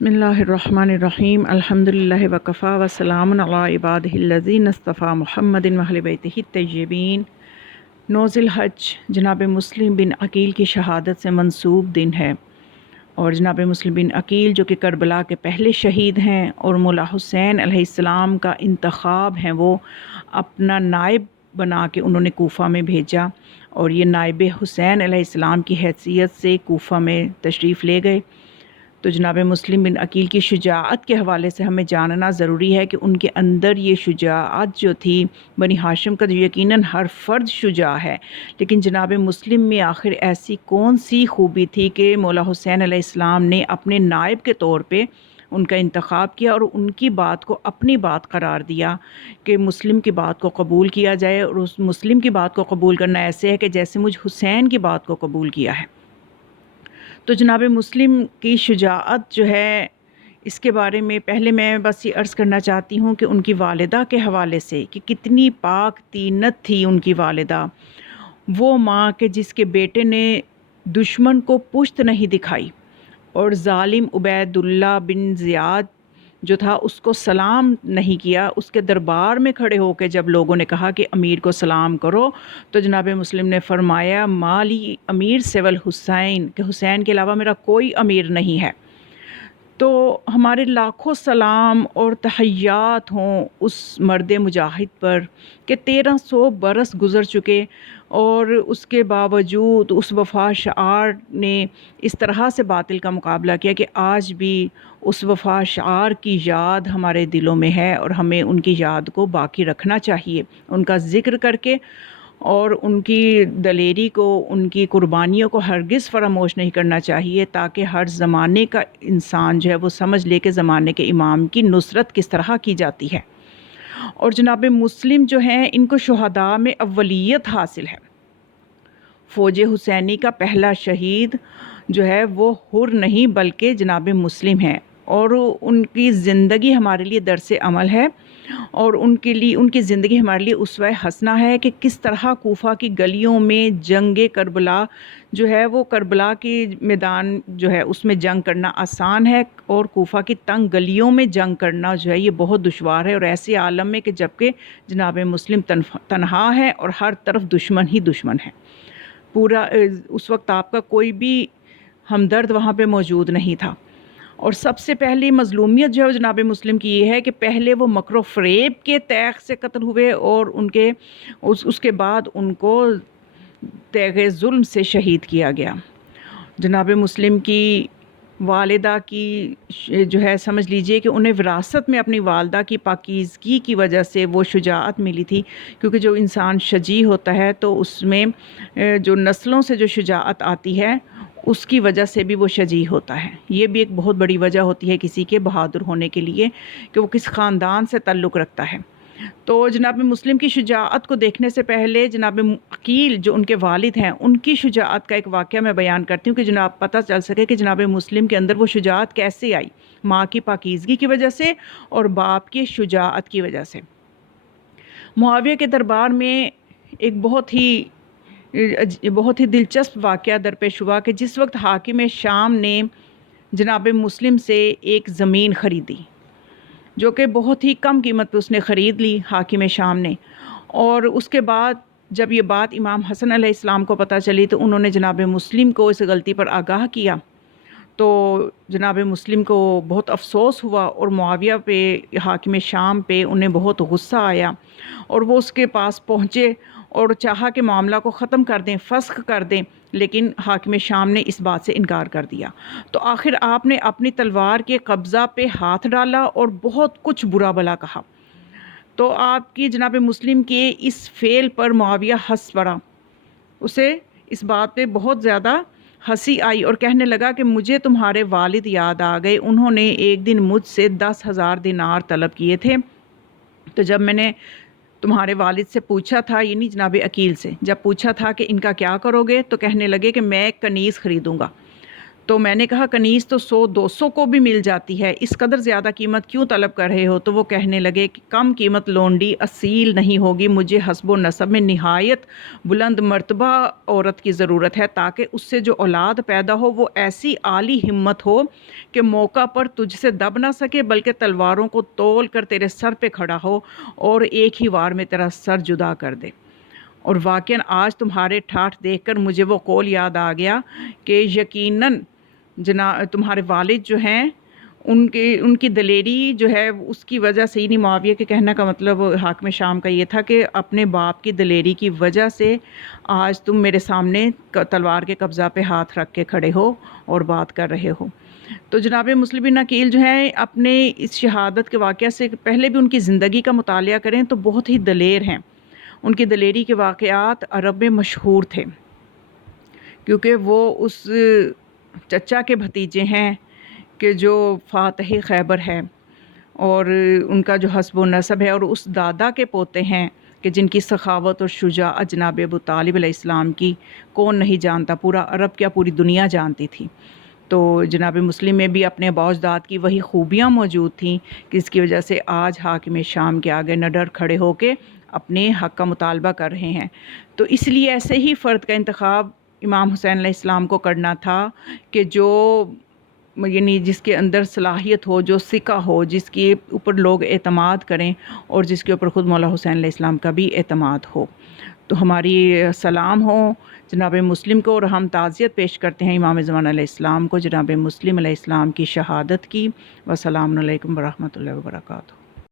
बिस्मिल्लाहिर्रहमानिर्रहीम अल्हम्दुलिल्लाहि वकफ़ा वस्सलामुन अला इबादिहिल्लज़ीना इस्तफ़ा मुहम्मदिन व अहले बैतिहि त्तय्यबीन। 9 ज़िलहज जनाब मुस्लिम बिन अकील की शहादत से मंसूब दिन है और जनाब मुस्लिम बिन अकील जो कि करबला के पहले शहीद हैं और मौला हुसैन अलैहिस्सलाम का इंतखाब हैं वो अपना नायब बना के उन्होंने कूफ़ा में भेजा और ये नायब हुसैन अलैहिस्सलाम की हैसियत से कूफ़ा में तशरीफ़ ले गए। तो जनाब मुस्लिम बिन अकील की शुजाअत के हवाले से हमें जानना ज़रूरी है कि उनके अंदर ये शुजाअत जो थी, बनी हाशिम का जो यकीनन हर फ़र्द शुजा है, लेकिन जनाब मुस्लिम में आखिर ऐसी कौन सी खूबी थी कि मौला हुसैन अलैहिस्सलाम ने अपने नायब के तौर पे उनका इंतखाब किया और उनकी बात को अपनी बात करार दिया कि मुस्लिम की बात को कबूल किया जाए और उस मुस्लिम की बात को कबूल करना ऐसे है कि जैसे मुझ हुसैन की बात को कबूल किया है। तो जनाब मुस्लिम की शुजाअत जो है, इसके बारे में पहले मैं बस ये अर्ज़ करना चाहती हूँ कि उनकी वालिदा के हवाले से कि कितनी पाक तीनत थी उनकी वालिदा। वो माँ के जिसके बेटे ने दुश्मन को पुश्त नहीं दिखाई और ज़ालिम उबैदुल्ला बिन ज़ियाद जो था उसको सलाम नहीं किया। उसके दरबार में खड़े होकर जब लोगों ने कहा कि अमीर को सलाम करो, तो जनाब मुस्लिम ने फरमाया माली अमीर सेवल हुसैन, कि हुसैन के अलावा मेरा कोई अमीर नहीं है। तो हमारे लाखों सलाम और तहय्यात हों उस मर्द मुजाहिद पर कि 1300 बरस गुज़र चुके और उसके बावजूद उस वफ़ा शार ने इस तरह से बातिल का मुकाबला किया कि आज भी उस वफ़ा शार की याद हमारे दिलों में है और हमें उनकी याद को बाकी रखना चाहिए, उनका ज़िक्र करके और उनकी दलेरी को, उनकी कुर्बानियों को हरगिज़ फ़रामोश नहीं करना चाहिए, ताकि हर ज़माने का इंसान जो है वो समझ ले कि ज़माने के इमाम की नुसरत किस तरह की जाती है। और जनाब मुस्लिम जो हैं, इनको शुहदा में अव्वलियत हासिल है। फ़ौज हुसैनी का पहला शहीद जो है वो हुर नहीं बल्कि जनाब मुस्लिम हैं और उनकी ज़िंदगी हमारे लिए दर्स अमल है और उनके लिए उनकी ज़िंदगी हमारे लिए उसवा हसना है कि किस तरह कूफ़ा की गलियों में जंग करबला जो है वो करबला के मैदान जो है उसमें जंग करना आसान है और कूफ़ा की तंग गलियों में जंग करना जो है ये बहुत दुश्वार है और ऐसे आलम में कि जबकि जनाब मुस्लिम तन्हा है और हर तरफ दुश्मन ही दुश्मन है। पूरा उस वक्त आपका कोई भी हमदर्द वहाँ पे मौजूद नहीं था। और सबसे पहली मज़लूमियत जो है जनाब मुस्लिम की ये है कि पहले वो मकर फ़रेब के तैग़ से कत्ल हुए और उनके उसके बाद उनको तैग़ ज़ुल्म से शहीद किया गया। जनाब मुस्लिम की वालिदा की जो है समझ लीजिए कि उन्हें विरासत में अपनी वालिदा की पाकीज़गी की वजह से वो शुजाअत मिली थी, क्योंकि जो इंसान शजी होता है तो उसमें जो नस्लों से जो शुजाअत आती है उसकी वजह से भी वो शजी होता है। ये भी एक बहुत बड़ी वजह होती है किसी के बहादुर होने के लिए कि वो किस ख़ानदान से ताल्लुक़ रखता है। तो जनाब मुस्लिम की शुजाअत को देखने से पहले जनाब अकील जो उनके वालिद हैं उनकी शुजाअत का एक वाक़या मैं बयान करती हूँ कि जनाब पता चल सके कि जनाब मुस्लिम के अंदर वो शुजाअत कैसे आई, माँ की पाकीज़गी की वजह से और बाप की शुजाअत की वजह से। मुआविया के दरबार में एक बहुत ही दिलचस्प वाक़या दरपेश हुआ कि जिस वक्त हाकिम शाम ने जनाब मुस्लिम से एक ज़मीन ख़रीदी, जो कि बहुत ही कम कीमत पे उसने ख़रीद ली हाकिम शाम ने, और उसके बाद जब ये बात इमाम हसन अलैहिस्सलाम को पता चली तो उन्होंने जनाब मुस्लिम को इस गलती पर आगाह किया। तो जनाब मुस्लिम को बहुत अफ़सोस हुआ और मुआविया पे, हाकिम शाम पे उन्हें बहुत गुस्सा आया और वो उसके पास पहुँचे और चाहा कि मामला को ख़त्म कर दें, फ़स्ख़ कर दें, लेकिन हाकिम शाम ने इस बात से इनकार कर दिया। तो आखिर आपने अपनी तलवार के कब्ज़ा पे हाथ डाला और बहुत कुछ बुरा भला कहा। तो आपकी जनाब मुस्लिम के इस फ़ेल पर मुआविया हँस पड़ा। उसे इस बात पे बहुत ज़्यादा हँसी आई और कहने लगा कि मुझे तुम्हारे वालिद याद आ गए। उन्होंने एक दिन मुझसे 10,000 दिनार तलब किए थे। तो जब मैंने तुम्हारे वालिद से पूछा था, यानी जनाब अकील से जब पूछा था कि इनका क्या करोगे, तो कहने लगे कि मैं एक कनीज़ ख़रीदूँगा। تو میں نے کہا کنیز تو 100-200 کو بھی مل جاتی ہے، اس قدر زیادہ قیمت کیوں طلب کر رہے ہو؟ تو وہ کہنے لگے کہ کم قیمت لونڈی اصیل نہیں ہوگی، مجھے حسب و نسب میں نہایت بلند مرتبہ عورت کی ضرورت ہے تاکہ اس سے جو اولاد پیدا ہو وہ ایسی عالی ہمت ہو کہ موقع پر تجھ سے دب نہ سکے بلکہ تلواروں کو تول کر تیرے سر پہ کھڑا ہو اور ایک ہی وار میں تیرا سر جدا کر دے۔ اور واقعاً آج تمہارے ٹھاٹھ دیکھ کر مجھے وہ قول یاد آ گیا کہ یقیناً تمہارے والد جو ہیں ان کی دلیری جو ہے اس کی وجہ سے، یعنی معاویہ کے کہنے کا مطلب حاکم شام کا یہ تھا کہ اپنے باپ کی دلیری کی وجہ سے آج تم میرے سامنے تلوار کے قبضہ پہ ہاتھ رکھ کے کھڑے ہو اور بات کر رہے ہو۔ تو جناب مسلم بن عقیل جو ہیں اپنے اس شہادت کے واقعہ سے پہلے بھی ان کی زندگی کا مطالعہ کریں تو بہت ہی دلیر ہیں۔ ان کی دلیری کے واقعات عرب میں مشہور تھے کیونکہ وہ اس چچا کے بھتیجے ہیں کہ جو فاتح خیبر ہے، اور ان کا جو حسب و نسب ہے، اور اس دادا کے پوتے ہیں کہ جن کی سخاوت اور شجاعت جناب ابو طالب علیہ السلام کی کون نہیں جانتا، پورا عرب کیا پوری دنیا جانتی تھی۔ تو جناب مسلم میں بھی اپنے ابا اجداد کی وہی خوبیاں موجود تھیں کہ اس کی وجہ سے آج حاکم شام کے آگے نڈر کھڑے ہو کے اپنے حق کا مطالبہ کر رہے ہیں۔ تو اس لیے ایسے ہی فرد کا انتخاب امام حسین علیہ السلام کو کرنا تھا کہ جو یعنی جس کے اندر صلاحیت ہو، جو ثقہ ہو، جس کے اوپر لوگ اعتماد کریں اور جس کے اوپر خود مولا حسین علیہ السلام کا بھی اعتماد ہو۔ تو ہماری سلام ہو جناب مسلم کو، اور ہم تعزیت پیش کرتے ہیں امام زمان علیہ السلام کو جناب مسلم علیہ السلام کی شہادت کی۔ والسلام علیکم ورحمۃ اللہ وبرکاتہ۔